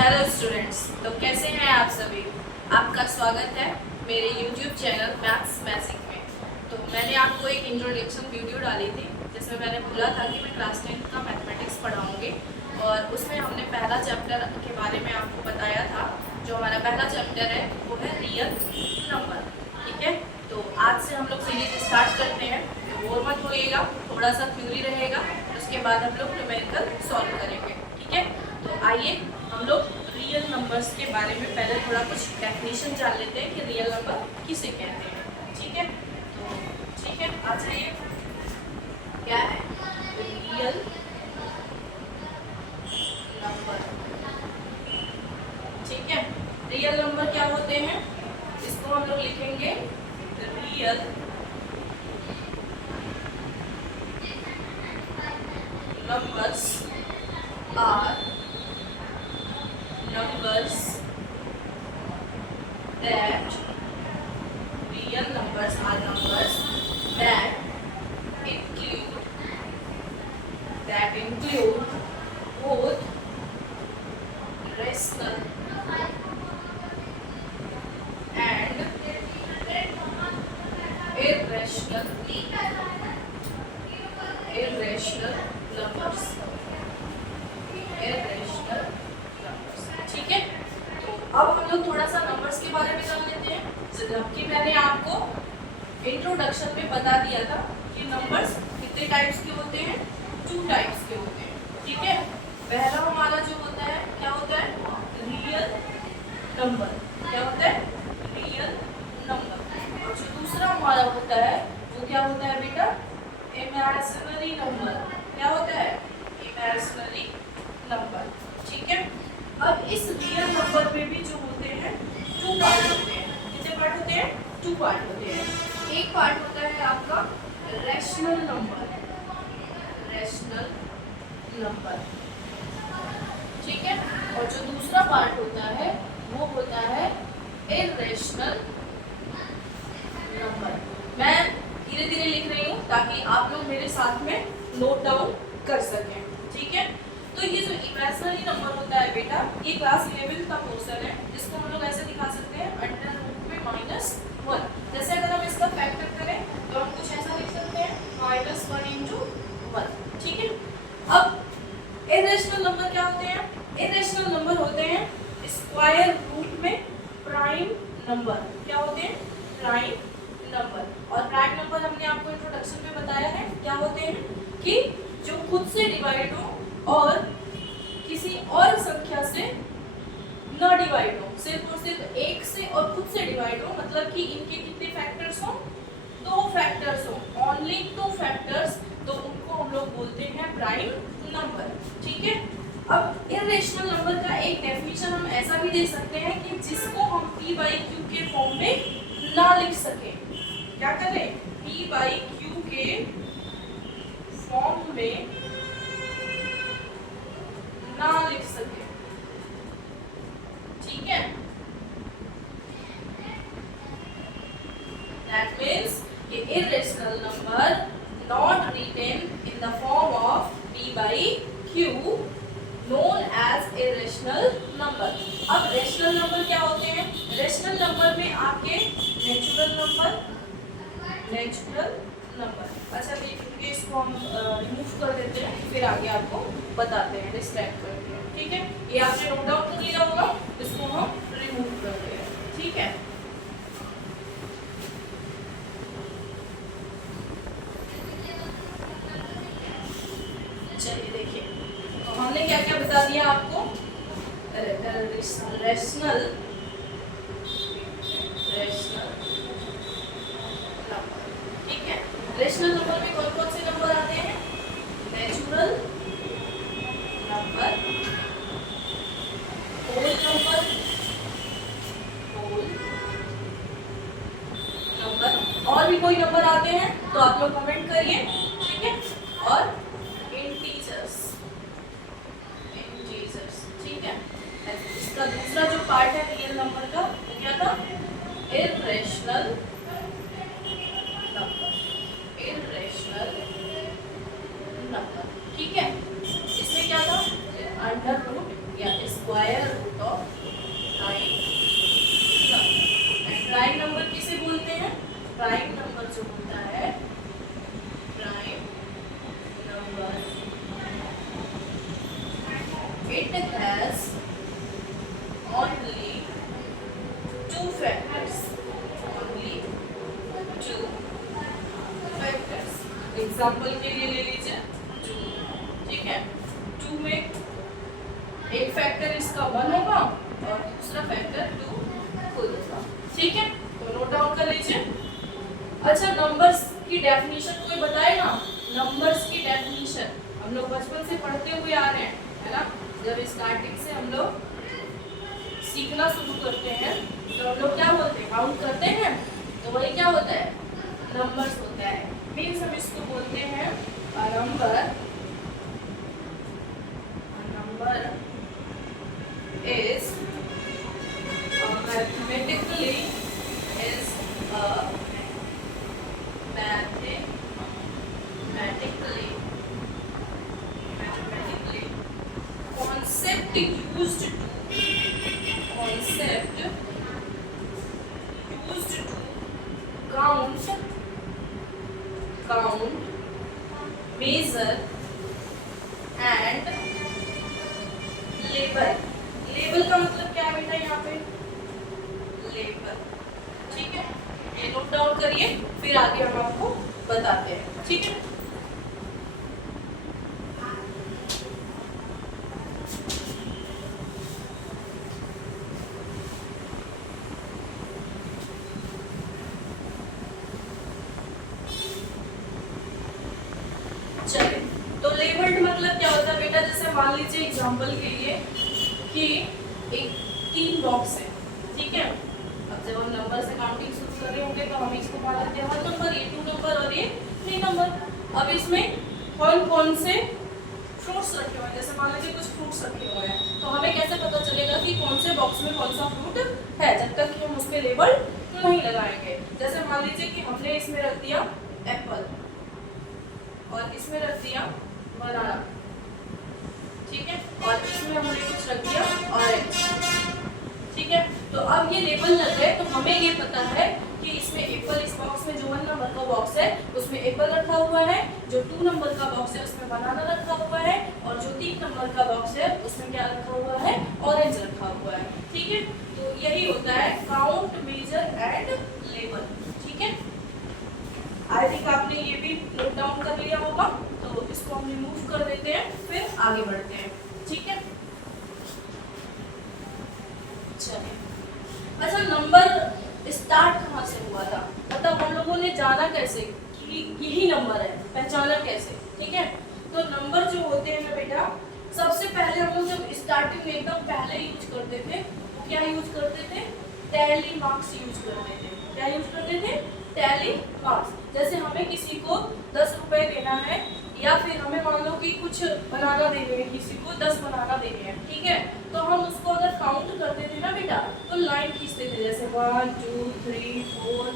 Hello students, तो कैसे हैं आप सभी। आपका स्वागत है मेरे YouTube चैनल मैथ्स बेसिक में। तो मैंने आपको एक इंट्रोडक्शन वीडियो डाली थी जिसमें मैंने बोला था कि मैं क्लास 10 का मैथमेटिक्स पढ़ाऊँगी और उसमें हमने पहला चैप्टर के बारे में आपको बताया था। जो हमारा पहला चैप्टर है वो है रियल नंबर। ठीक है, तो आज से हम लोग सीरीज स्टार्ट करते हैं। तो बोर मत होइएगा, थोड़ा सा थ्योरी रहेगा, उसके बाद हम लोग न्यूमेरिकल सॉल्व करेंगे। ठीक है, तो आइए हम लोग रियल नंबर्स के बारे में पहले थोड़ा कुछ डेफिनेशन जान लेते हैं कि रियल नंबर किसे कहते हैं। ठीक है, तो ठीक है, आ जाइए। क्या है रियल नंबर? ठीक है, रियल नंबर क्या होते हैं, इसको हम लोग लिखेंगे real numbers are numbers that real numbers are numbers that include both rational and irrational numbers। ठीक है, तो अब हम लोग थोड़ा सा नंबर्स के बारे में जान लेते हैं। जबकि मैंने आपको इंट्रोडक्शन में बता दिया था कि नंबर्स कितने टाइप्स के होते हैं, 2 टाइप्स के होते हैं। ठीक है, पहला हमारा जो होता है क्या होता है, रियल नंबर। क्या होता है, रियल नंबर। और जो दूसरा हमारा होता है वो क्या होता है बेटा, इमेजिनरी नंबर। क्या होता है, इमेजिनरी नंबर। ठीक है, अब इस रियल नंबर में भी जो होते हैं 2 पार्ट होते हैं। कितने पार्ट होते हैं, 2 पार्ट होते हैं। एक पार्ट होता है आपका रैशनल नंबर, रैशनल नंबर। ठीक है, और जो दूसरा पार्ट होता है वो होता है इर्रेशनल नंबर। मैं धीरे धीरे लिख रही हूँ ताकि आप लोग मेरे साथ में नोट डाउन कर सकें। ठीक है, तो ये जो इमेजिनरी नंबर होता है बेटा, ये क्लास 11 का पोर्शन है, जिसको हम लोग ऐसे दिखा सकते हैं अंडर रूट में -1। जैसे अगर हम इसका फैक्टर करें तो हम कुछ ऐसा लिख सकते हैं -1 × 1। ठीक है, अब इर्रेशनल नंबर क्या होते हैं, इर्रेशनल नंबर होते हैं स्क्वायर रूट में प्राइम नंबर। क्या होते हैं, प्राइम नंबर। और प्राइम नंबर हमने आपको इंट्रोडक्शन में बताया है क्या होते हैं, कि जो खुद से डिवाइड हो और किसी और संख्या से न डिवाइड हो, सिर्फ और सिर्फ एक से और खुद से डिवाइड हो, मतलब कि इनके कितने फैक्टर्स हो, 2 फैक्टर्स हो, ओनली 2 फैक्टर्स, तो उनको हम लोग बोलते हैं प्राइम नंबर। ठीक है, अब इर्रेशनल नंबर का एक डेफिनेशन हम ऐसा भी दे सकते हैं कि जिसको हम p/q के फॉर्म में ना लिख सके। क्या करें, p/q के फॉर्म में ना लिख सके। ठीक है, दैट मीन्स ये irrational number not written in the form of p/q known as irrational number. अब रेशनल नंबर क्या होते हैं, रेशनल नंबर में आपके नेचुरल नंबर। अच्छा, देखिए इसको हम रिमूव कर देते हैं, फिर आगे आपको बताते हैं, डिस्ट्रैक्ट करते हैं। ठीक है, ये आपने नोट डाउन कर लिया होगा, इसको हम रिमूव करते हैं। ठीक है, चलिए देखिए, तो हमने क्या क्या बता दिया आपको, रैशनल नंबर। ठीक है, रैशनल नंबर में कौन कौन से नंबर आते हैं, नेचुरल नंबर, होल नंबर, और भी कोई नंबर आते हैं तो आप लोग कमेंट करिए। ठीक है, और इंटीजर्स। ठीक है, इसका दूसरा जो पार्ट है रियल नंबर का वो क्या था, इर्रेशनल नंबर, इर्रेशनल नंबर। ठीक है, इसमें क्या था, अंडर रूट या square root of prime number. Prime number किसे बोलते हैं? प्राइम नंबर जो होता है, prime number, it has only two factors, only two factors। Example के लिए ले लीजिए 2, ठीक है। 2 में एक फैक्टर इसका 1 होगा और दूसरा फैक्टर 2 खुद होगा, ठीक है। तो नोट डाउन कर लीजिए। अच्छा, नंबर्स की डेफिनेशन कोई बताएगा? नंबर्स की डेफिनेशन हम लोग बचपन से पढ़ते हुए आ रहे हैं, है ना। जब स्टार्टिंग से हम लोग सीखना शुरू करते हैं तो हम लोग क्या बोलते हैं? काउंट करते हैं, तो वही क्या होता है? नंबर्स होता है। मीन्स हम इसको बोलते हैं number is mathematically concept used to count, measure and label। Label का मतलब क्या है बेटा? यहाँ पे लेबल, ठीक है। ये नोट डाउन करिए, फिर आगे हम आपको बताते हैं, ठीक है। चलिए, तो लेबल्ड मतलब क्या होता है बेटा? जैसे मान लीजिए एग्जांपल के लिए कि एक 3 बॉक्स है, ठीक है। अब जब हम नंबर से काउंटिंग शुरू कर रहे होंगे तो हम इसको मान लेते हैं 1 नंबर, ये 2 नंबर और ये 3 नंबर। अब इसमें कौन से फ्रूट्स रखे हुए हैं? जैसे मान लीजिए कुछ फ्रूट्स रखे हुए हैं, तो हमें कैसे पता चलेगा कि कौन से बॉक्स में कौन सा फ्रूट है, जब तक कि हम उस पे लेबल नहीं लगाएंगे। जैसे मान लीजिए कि हमने इसमें रख दिया एप्पल और इसमें रख दिया बनाना, ठीक है, और इसमें हमने कुछ रख दिया ऑरेंज, ठीक है। तो अब ये लेबल लग गए तो हमें ये पता है कि इसमें एप्पल, इस बॉक्स में जो 1 नंबर का बॉक्स है उसमें एप्पल रखा हुआ है, जो 2 नंबर का बॉक्स है उसमें बनाना रखा हुआ है, और जो 3 नंबर का बॉक्स है उसमें क्या रखा हुआ है? ऑरेंज रखा हुआ है, ठीक है। तो यही होता है काउंट, मेजर एंड लेबल, ठीक है। आई थिंक आपने ये भी नोट डाउन कर लिया होगा, तो इसको हम रिमूव कर देते हैं, फिर आगे बढ़ते हैं, ठीक है। चलिए, अच्छा, नंबर स्टार्ट कहाँ से हुआ था? मतलब हम लोगों ने जाना कैसे कि यही नंबर है, पहचाना कैसे, ठीक है। तो नंबर जो होते हैं ना बेटा, सबसे पहले हम लोग जब स्टार्टिंग में एकदम पहले यूज करते थे, वो क्या यूज करते थे? टैली मार्क्स यूज करते थे। क्या यूज करते थे? Tally marks. जैसे हमें किसी को 10 रुपए देना है, या फिर हमें मान लो कि कुछ बनाना देने हैं, किसी को 10 बनाना देने हैं, ठीक है। तो हम उसको अगर काउंट करते थे ना बेटा, तो लाइन खींचते थे, जैसे 1 2 3 4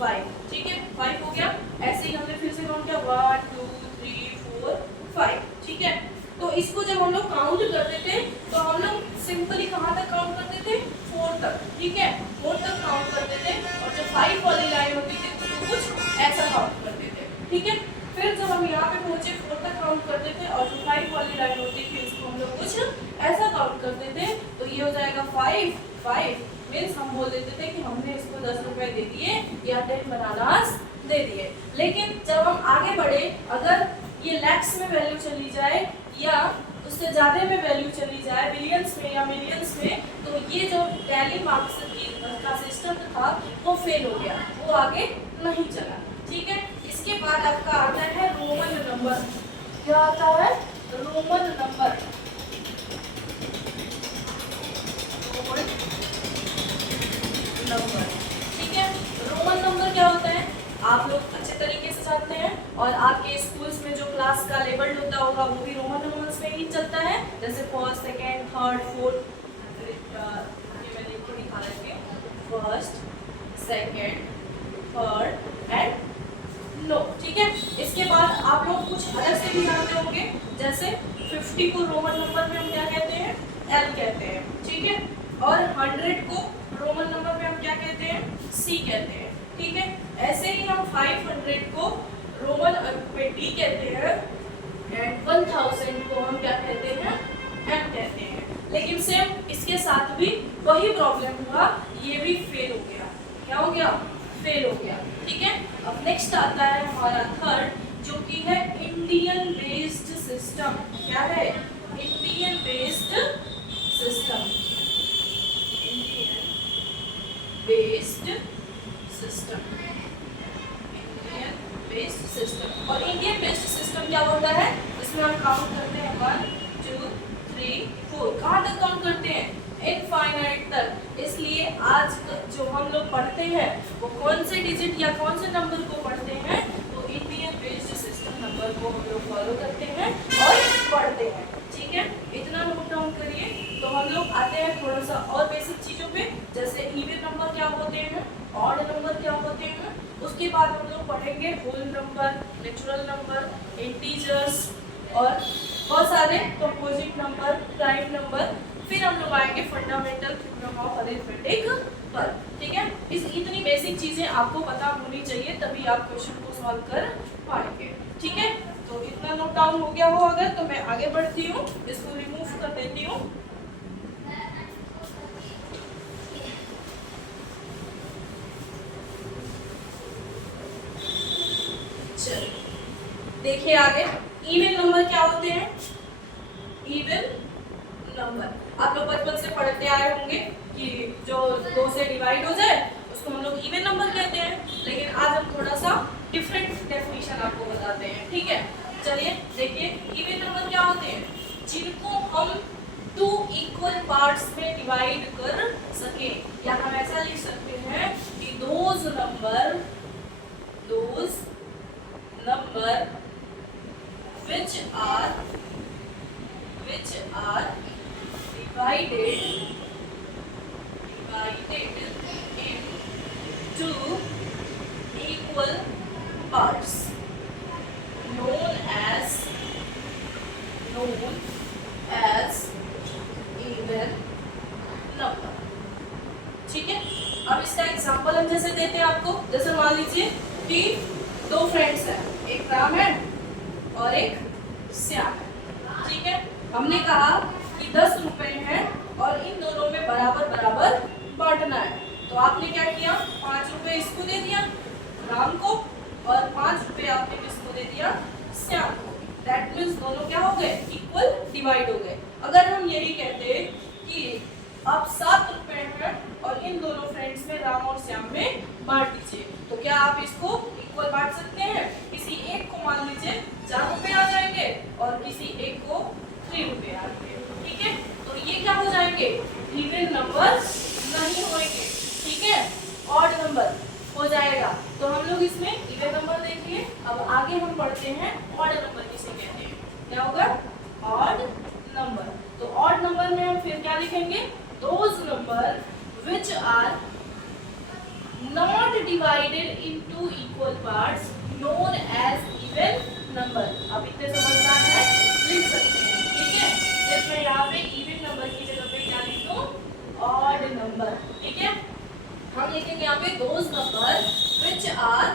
5, ठीक है, 5 हो गया। ऐसे ही हमने फिर से काउंट किया 1 2 3 4 5, ठीक है। तो इसको जब हम लोग काउंट करते थे तो हम लोग सिंपली कहाँ तक काउंट करते थे? 4 तक, ठीक है, 4 तक काउंट करते थे, और जो 5 वाली लाइन होती थी तो कुछ ऐसा काउंट करते थे, ठीक है। फिर जब हम यहाँ पे पहुंचे 4 तक काउंट करते थे, और जो 5 वाली लाइन होती थी उसको हम लोग कुछ ऐसा काउंट करते थे, तो ये हो जाएगा 5 5 मीन्स हम बोल देते थे कि हमने इसको 10 रुपए दे दिए या 10 बनानास दे दिए। लेकिन जब हम आगे बढ़े, अगर ये लैक्स में वैल्यू चली जाए या उससे ज़्यादा में वैल्यू चली जाए, बिलियंस में या मिलियंस में, तो ये जो टैली मार्क्स का सिस्टम था वो फेल हो गया, वो आगे नहीं चला, ठीक है। इसके बाद आपका आता है रोमन नंबर। क्या आता है? Roman number. रोमन नंबर, ठीक है। रोमन नंबर क्या होता है आप लोग अच्छे तरीके से जानते हैं, और आपके स्कूल्स में जो क्लास का लेबल्ड होता होगा वो भी रोमन नंबर्स में ही चलता है, जैसे फर्स्ट, सेकेंड, थर्ड, फोर्थ। ये मैं लिख के दिखा रही हूँ, first, second, third and no, ठीक है। इसके बाद आप लोग कुछ अलग से भी जानते होंगे, जैसे 50 को रोमन नंबर में हम क्या कहते हैं? एल कहते हैं, ठीक ठीक है। और 100 को रोमन नंबर में हम क्या कहते हैं, सी कहते हैं, ठीक है। ऐसे ही हम 500 को रोमन में डी कहते हैं एंड 1000 को हम क्या कहते हैं, एम कहते हैं। लेकिन सेम इसके साथ भी वही प्रॉब्लम हुआ, ये भी फेल हो गया। क्या हो गया, फेल हो गया, ठीक है। अब नेक्स्ट आता है हमारा थर्ड, जो कि है इंडियन बेस्ड सिस्टम। क्या है, Indian based system, Indian based system, Indian based system. और इंडियन बेस्ड सिस्टम क्या होता है, इसमें हम काउंट करते हैं 1 2 3 4। कहाँ तक काउंट करते हैं, इनफाइनाइट तक। इसलिए आज जो हम लोग पढ़ते हैं वो कौन से डिजिट या कौन से नंबर को पढ़ते हैं, तो इंडियन बेस्ड सिस्टम नंबर को हम लोग फॉलो करते हैं और पढ़ते हैं, ठीक है। इतना नोट डाउन करिए। तो हम लोग आते हैं थोड़ा सा और बेसिक चीजों पे, जैसे इवन नंबर क्या होते हैं, ऑड नंबर क्या होते हैं। उसके बाद हम लोग पढ़ेंगे whole number, natural number, integers और बहुत सारे कंपोजिट नंबर, प्राइम नंबर। फिर हम लोग आएंगे फंडामेंटल थ्योरम ऑफ अरिथमेटिक पर, ठीक है। इतनी बेसिक चीजें आपको पता होनी चाहिए, तभी आप क्वेश्चन को सॉल्व कर पाएंगे, ठीक है। तो इतना नोट डाउन हो गया हो अगर, तो मैं आगे बढ़ती हूँ, इसको रिमूव कर देती हूँ। चलिए देखिए आगे, इवन नंबर क्या होते हैं, इवन नंबर आप लोग बचपन से पढ़ते आए होंगे कि जो 2 से डिवाइड हो जाए उसको हम लोग इवन नंबर कहते हैं। लेकिन आज हम थोड़ा सा डिफरेंट डेफिनेशन आपको बताते हैं, ठीक है। चलिए देखिए, इवन नंबर क्या होते हैं, जिनको हम 2 इक्वल पार्ट्स में डिवाइड कर सके, या हम ऐसा लिख सकते हैं कि those number which are divided into equal parts known as even number, ठीक है। अब इसका एग्जांपल हम जैसे देते हैं आपको, जैसे मान लीजिए कि 2 फ्रेंड्स हैं, एक राम है और एक श्याम है, ठीक है। हमने कहा कि 10 रुपए हैं और इन दोनों में बराबर बराबर बांटना है। तो आपने क्या किया, 5 रुपए इसको दे दिया राम को और 5 रुपए आपने किसको दे दिया, श्याम को। दैट मीन्स दोनों क्या हो गए, इक्वल डिवाइड हो गए। अगर हम यही कहते कि अब 7 रुपए हैं और इन दोनों फ्रेंड्स में राम और श्याम में बांट दीजिए, तो क्या आप इसको इक्वल बांट सकते हैं। किसी एक को मान लीजिए 4 रुपए आ जाएंगे और किसी एक को 3 रुपए आएंगे, ठीक है। तो ये क्या हो जाएंगे, इवन नंबर नहीं होंगे, ठीक है, ऑड नंबर हो जाएगा। तो हम लोग इसमें इवन नंबर देखिए। अब आगे हम पढ़ते हैं ऑड नंबर किसे कहते हैं, क्या होगा, ऑड नंबर। तो ऑड नंबर में हम फिर क्या लिखेंगे, those number which are not divided into equal parts known as even number। अब इतने समझदार है, लिख सकते हैं, ठीक है। सिर्फ मैं यहाँ पे even नंबर की जगह पे क्या लिख दूँ, odd नंबर, ठीक है। हम लिखेंगे यहाँ पे those number which are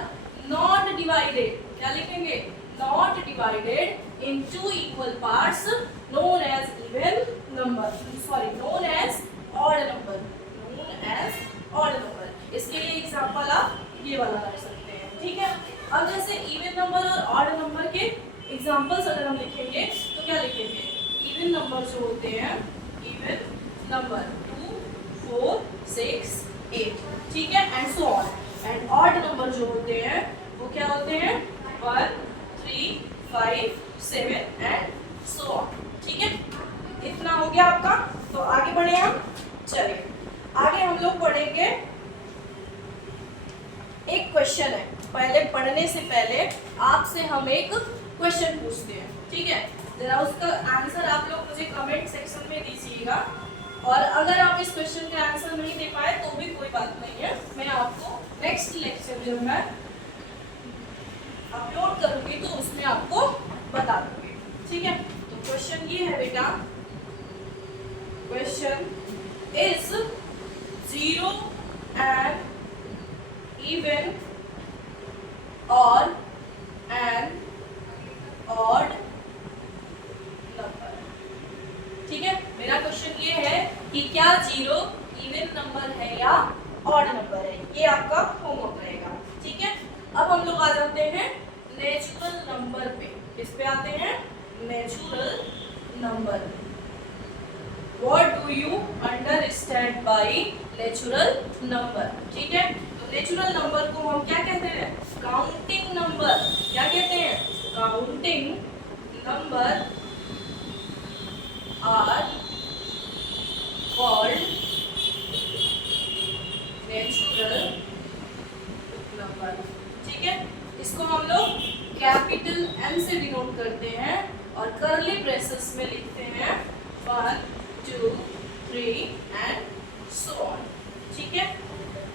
not divided, क्या लिखेंगे, not divided into equal parts known as even number, sorry known as odd number, known as odd number। इसके लिए एग्जांपल आप ये वाला रख सकते हैं, ठीक है। अब जैसे इवन नंबर और ऑड नंबर के एग्जांपल्स अगर हम लिखेंगे तो क्या लिखेंगे, इवन नंबर जो होते हैं, इवन नंबर 2 4 6 8, ठीक है, and so on. And odd number जो होते हैं वो क्या होते हैं, 1 3 5 7 एंड सो ऑन, ठीक है। इतना हो गया आपका। तो आगे बढ़े हम, चलिए आगे हम लोग पढ़ेंगे। एक क्वेश्चन है, पहले पढ़ने से पहले आपसे हम एक क्वेश्चन पूछते हैं, ठीक है। जरा उसका आंसर आप लोग मुझे कमेंट सेक्शन में दीजिएगा। और अगर आप इस क्वेश्चन का आंसर नहीं दे पाए तो भी कोई बात नहीं है, मैं आपको नेक्स्ट लेक्चर जब मैं अपलोड करूंगी तो उसमें आपको बता दूंगी, ठीक है। तो क्वेश्चन ये है बेटा, क्वेश्चन कि क्या जीरो इवन नंबर है या ऑड नंबर है। ये आपका होमवर्क रहेगा, ठीक है। अब हम लोग आ जाते हैं नेचुरल नंबर पे। किस पे आते हैं? Natural number. What do you understand by natural number? ठीक है, तो नेचुरल नंबर को हम क्या कहते हैं? Counting number. क्या कहते हैं? Counting number are called natural number. ठीक है, इसको हम लोग कैपिटल N से डिनोट करते हैं और कर्ली ब्रेसेस में लिखते हैं 1 2 3 एंड सो ऑन। ठीक है,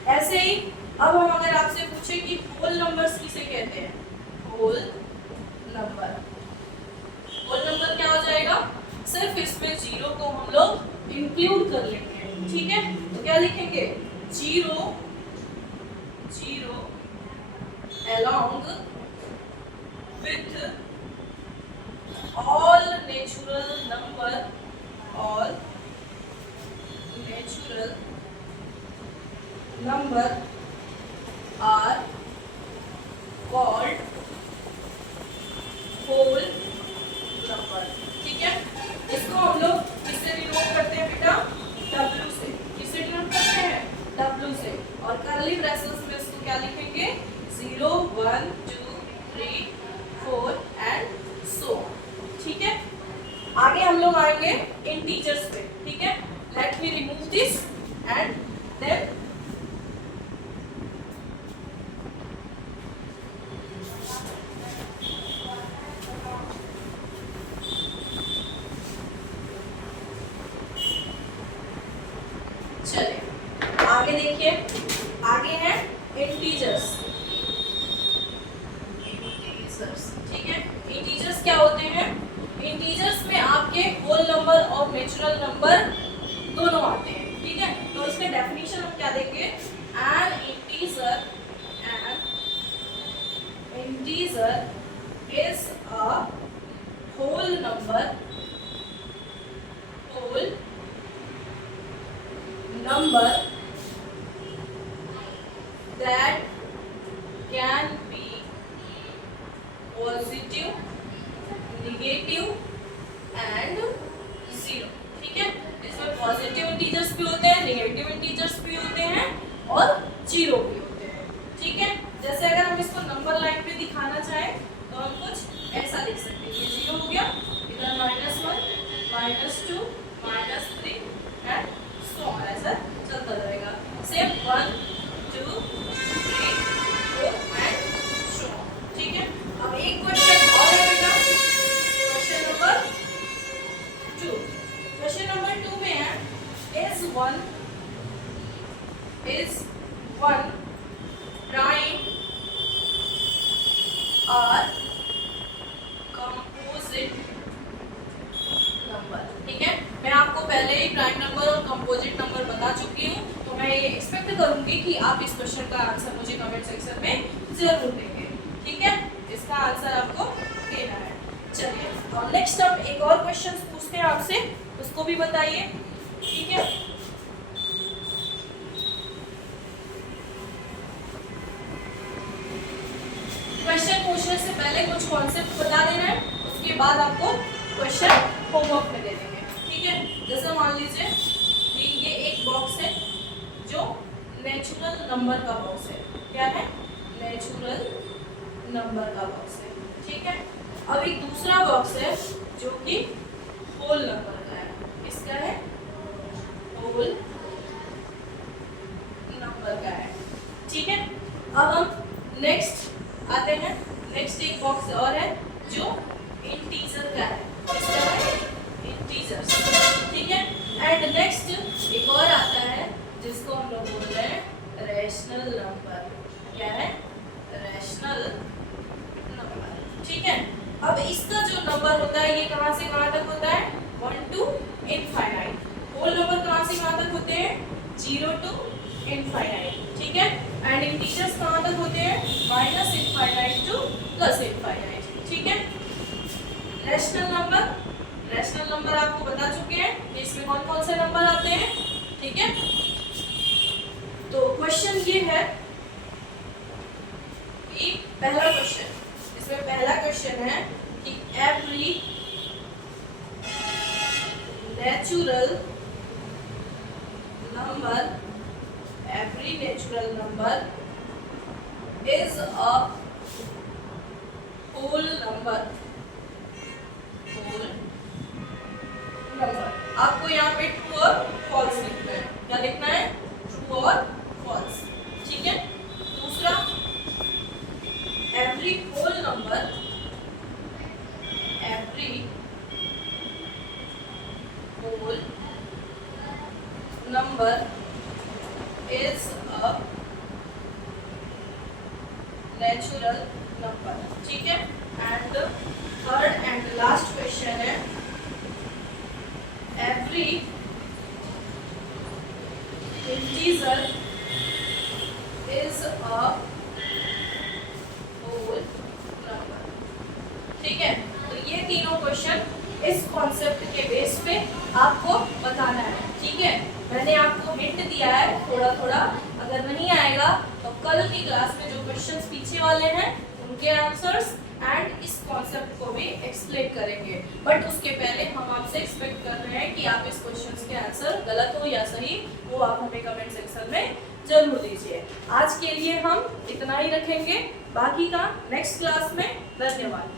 ऐसे ही अब हम अगर आपसे पूछे कि होल नंबर्स किसे कहते हैं? Whole number. होल नंबर क्या हो जाएगा? सिर्फ इसमें जीरो को हम लोग इंक्लूड कर लेंगे। ठीक है, तो क्या लिखेंगे? Zero zero along with all natural number, all natural number are called whole number। ठीक है, इसको हम लोग किससे डिनोट करते हैं बेटा? W से। किससे डिनोट करते हैं? W से। और कर्ली ब्रेसेस में इसको क्या लिखेंगे? 0 1 2 3 4 एंड सो। ठीक है, आगे हम लोग आएंगे इंटीजर्स पे। ठीक है, let me remove this and then चलिए आगे देखिए, आगे है इंटीजर्स। ठीक है, इंटीजर्स क्या होते हैं? इंटीजर्स में आपके होल नंबर और नेचुरल नंबर दोनों आते हैं। ठीक है, तो इसका डेफिनेशन हम क्या देंगे? An integer is a whole number that can be positive, negative and zero। ठीक है, इसमें पॉजिटिव इंटीजर्स भी होते हैं, नेगेटिव इंटीजर्स भी होते हैं और जीरो भी होते हैं। ठीक है, जैसे अगर हम इसको नंबर लाइन पे दिखाना चाहें तो हम कुछ ऐसा लिख सकते हैं। ये जीरो हो गया, इधर -1 -2 -3 एंड सो ऑन, ऐसा चलता रहेगा। Same 1 2 3 4 and so on. ठीक है, अब एक क्वेश्चन और है बेटा, क्वेश्चन नंबर 2। क्वेश्चन नंबर 2 में है is one prime or composite number। ठीक है, मैं आपको पहले ही प्राइम नंबर और कंपोजिट नंबर बता चुकी हूँ, तो मैं ये एक्सपेक्ट करूंगी कि आप इस क्वेश्चन का आंसर मुझे कमेंट सेक्शन में जरूर देंगे। ठीक है, इसका आंसर आपको देना है। चलिए और नेक्स्ट अब एक और क्वेश्चन पूछते हैं आपसे, उसको भी बताइए। ठीक है, क्वेश्चन पूछने से पहले कुछ कॉन्सेप्ट बता देना है, उसके बाद आपको क्वेश्चन होमवर्क में दे देंगे। ठीक है, जैसे मान लीजिए कि ये एक बॉक्स है जो नेचुरल नंबर का बॉक्स है। क्या है? नेचुरल नंबर का बॉक्स है। ठीक है, अब एक दूसरा बॉक्स है जो कि होल नंबर का है। किसका है? होल नंबर का है। ठीक है, अब हम नेक्स्ट आते हैं। नेक्स्ट एक बॉक्स और है जो इंटीजर का है। किसका है? इंटीजर्स। ठीक है, एंड नेक्स्ट एक और आता है जिसको हम लोग बोल रहे हैं रैशनल नंबर। क्या है? Rational number. ठीक है, अब इसका जो नंबर होता है ये कहाँ से कहाँ तक होता है? 1 to infinite। होल नंबर कहाँ से कहाँ तक होते हैं? 0 to infinite। ठीक है, एंड इंटीजर्स कहाँ तक होते हैं? -infinite to +infinite। ठीक है, रैशनल नंबर आपको बता चुके हैं कि इसमें कौन कौन से नंबर आते हैं, ठीक है। तो क्वेश्चन ये है कि पहला क्वेश्चन, इसमें पहला क्वेश्चन है कि every natural number is a whole number. आपको यहाँ पे ट्रू और फॉल्स लिखना है। क्या लिखना है? ट्रू और फॉल्स, ठीक है। दूसरा, every whole number is a natural number, ठीक है। And third and last question है every integer is a whole number, ठीक है। तो ये तीनों क्वेश्चन इस कॉन्सेप्ट के बेस पे आपको बताना है, ठीक है। मैंने आपको हिंट दिया है थोड़ा थोड़ा, अगर नहीं आएगा तो कल की क्लास में जो क्वेश्चंस पीछे वाले हैं उनके आंसर्स एंड इस कॉन्सेप्ट को भी एक्सप्लेन करेंगे। बट उसके पहले हम आपसे एक्सपेक्ट कर रहे हैं कि आप इस क्वेश्चंस के आंसर गलत हो या सही वो आप हमें कमेंट सेक्शन में जरूर दीजिए। आज के लिए हम इतना ही रखेंगे, बाकी का नेक्स्ट क्लास में। धन्यवाद।